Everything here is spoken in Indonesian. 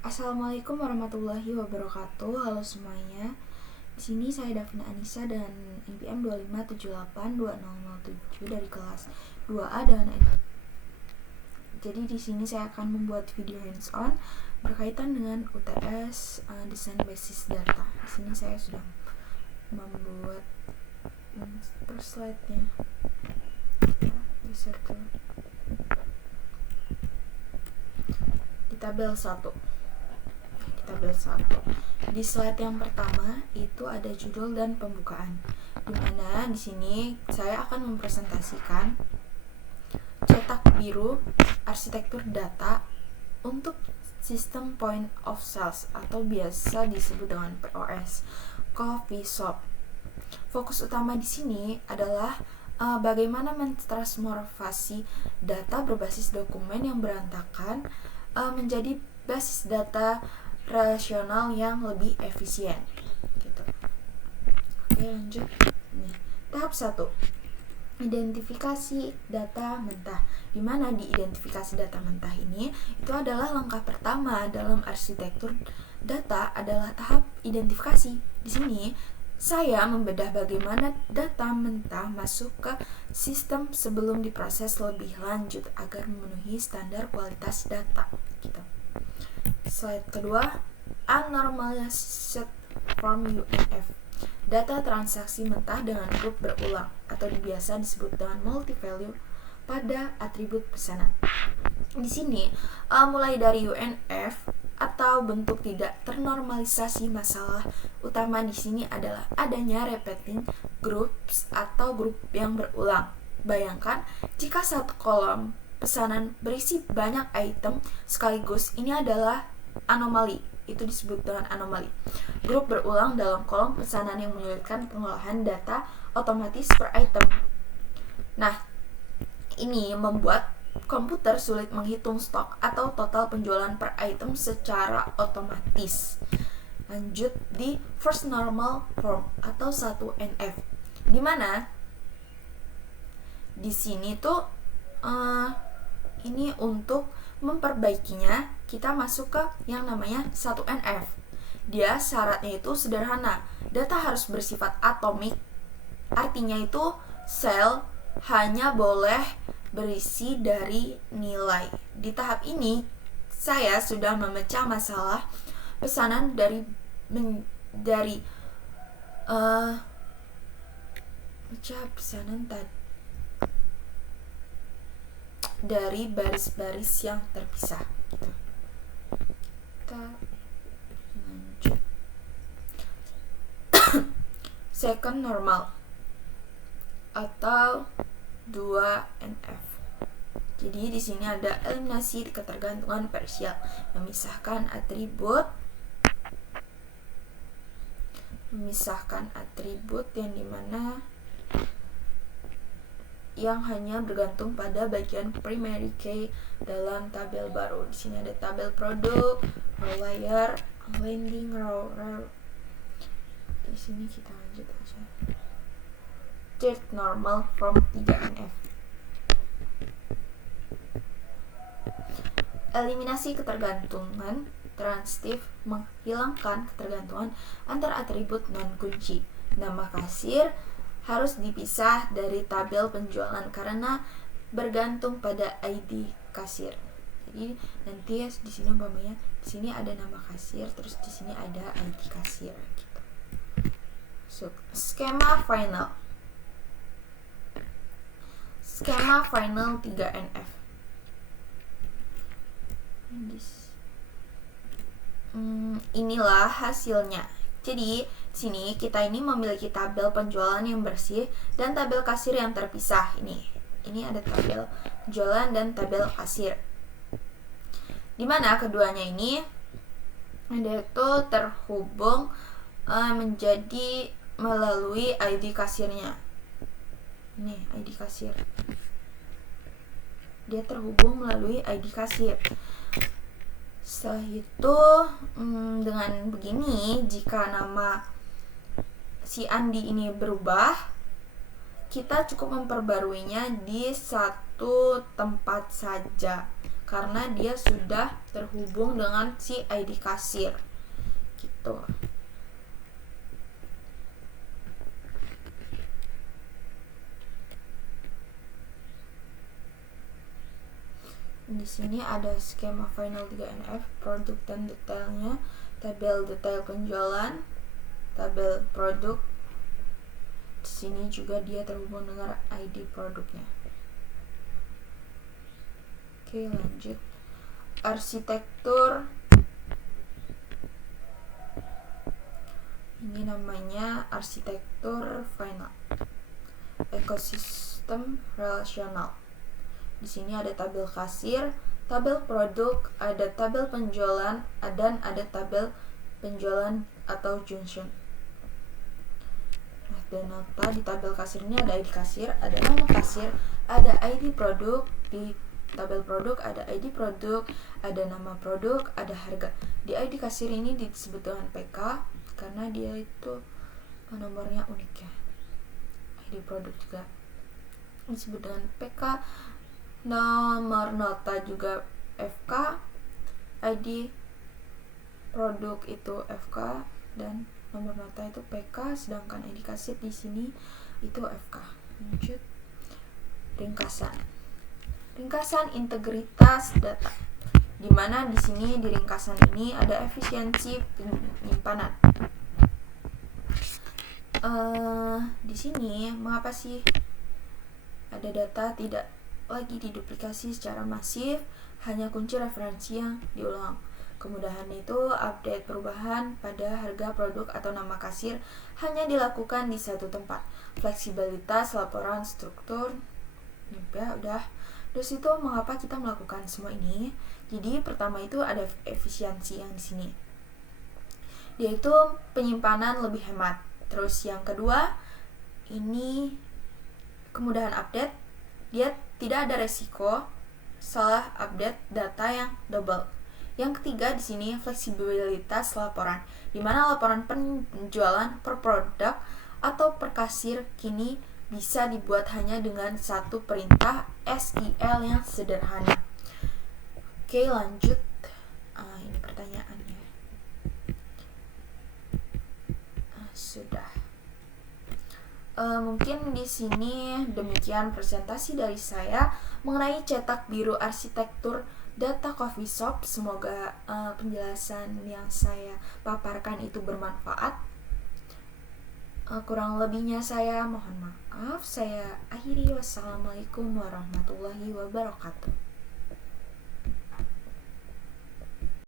Assalamualaikum warahmatullahi wabarakatuh. Halo semuanya. Di sini saya Davina Anissa dan NPM 25782007 dari kelas 2A dan Jadi di sini saya akan membuat video hands on berkaitan dengan UTS desain basis data. Di sini saya sudah membuat first slide-nya. Geser ke di tabel 1. Di slide yang pertama itu ada judul dan pembukaan. Dimana di sini saya akan mempresentasikan cetak biru arsitektur data untuk sistem point of sales atau biasa disebut dengan POS, coffee shop. Fokus utama di sini adalah bagaimana mentransformasi data berbasis dokumen yang berantakan menjadi basis data relasional yang lebih efisien gitu. Oke, lanjut. Nih, tahap 1. Identifikasi data mentah. Di mana di identifikasi data mentah ini itu adalah langkah pertama dalam arsitektur data adalah tahap identifikasi. Di sini saya membedah bagaimana data mentah masuk ke sistem sebelum diproses lebih lanjut agar memenuhi standar kualitas data gitu. Slide kedua, unnormalized from UNF. Data transaksi mentah dengan grup berulang atau biasa disebut dengan multi value pada atribut pesanan. Di sini mulai dari UNF atau bentuk tidak ternormalisasi, masalah utama di sini adalah adanya repeating groups atau grup yang berulang. Bayangkan jika satu kolom pesanan berisi banyak item sekaligus, ini adalah anomali. Itu disebut dengan anomali. Grup berulang dalam kolom pesanan yang menyulitkan pengolahan data otomatis per item. Nah, ini membuat komputer sulit menghitung stok atau total penjualan per item secara otomatis. Lanjut di first normal form atau 1NF. Di mana di sini tuh ini untuk memperbaikinya kita masuk ke yang namanya 1NF. Dia syaratnya itu sederhana. Data harus bersifat atomik. Artinya itu sel hanya boleh berisi dari nilai. Di tahap ini saya sudah memecah masalah pesanan dari pecah pesanan tadi dari baris-baris yang terpisah. Kita lanjut. Second normal atau 2NF. Jadi di sini ada eliminasi ketergantungan parsial, memisahkan atribut yang dimana yang hanya bergantung pada bagian primary key dalam tabel baru. Di sini ada tabel produk, row layer, landing row. Di sini kita lanjut aja. Third normal from 3NF. Eliminasi ketergantungan transitif, menghilangkan ketergantungan antar atribut non kunci. Nama kasir harus dipisah dari tabel penjualan karena bergantung pada ID kasir. Jadi nanti di sini umpamanya di sini ada nama kasir, terus di sini ada ID kasir gitu. So, skema final 3NF. Inilah hasilnya. Jadi sini kita ini memiliki tabel penjualan yang bersih dan tabel kasir yang terpisah. Ini ada tabel penjualan dan tabel kasir. Dimana keduanya ini itu terhubung menjadi melalui ID kasirnya. Ini ID kasir. Dia terhubung melalui ID kasir. Setelah itu dengan begini, jika nama si Andi ini berubah, kita cukup memperbaruinya di satu tempat saja. karena dia sudah terhubung dengan si ID kasir gitu. Di sini ada skema final 3NF, produk dan detailnya, tabel detail penjualan, tabel produk. Di sini juga dia terhubung dengan ID produknya. Oke, lanjut. Arsitektur. Ini namanya arsitektur final. Ekosistem relasional. Di sini ada tabel kasir, tabel produk, ada tabel penjualan, dan ada tabel penjualan atau junction. Nah, dan nota di tabel kasir ini ada ID kasir, ada nama kasir, ada ID produk. Di tabel produk ada ID produk, ada nama produk, ada harga. Di ID kasir ini disebut dengan PK karena dia itu nomornya unik ya. ID produk juga disebut dengan PK. Nomor nota juga FK, ID produk itu FK, dan nomor nota itu PK, sedangkan ID kasir di sini itu FK. Lanjut. Ringkasan integritas data. Di mana di sini di ringkasan ini ada efisiensi penyimpanan. Di sini mengapa sih ada data tidak lagi diduplikasi secara masif, hanya kunci referensi yang diulang. Kemudahan itu update perubahan pada harga produk atau nama kasir hanya dilakukan di satu tempat. Fleksibilitas laporan struktur. Ya udah. Terus itu mengapa kita melakukan semua ini? Jadi pertama itu ada efisiensi yang di sini. Yaitu penyimpanan lebih hemat. Terus yang kedua ini kemudahan update. Dia tidak ada resiko salah update data yang double. Yang ketiga di sini fleksibilitas laporan, di mana laporan penjualan per produk atau per kasir kini bisa dibuat hanya dengan satu perintah SQL yang sederhana. Oke, lanjut. Ini pertanyaannya. Sudah. Mungkin di sini demikian presentasi dari saya mengenai cetak biru arsitektur data coffee shop. Semoga penjelasan yang saya paparkan itu bermanfaat. Kurang lebihnya saya mohon maaf. Saya akhiri. Wassalamualaikum warahmatullahi wabarakatuh.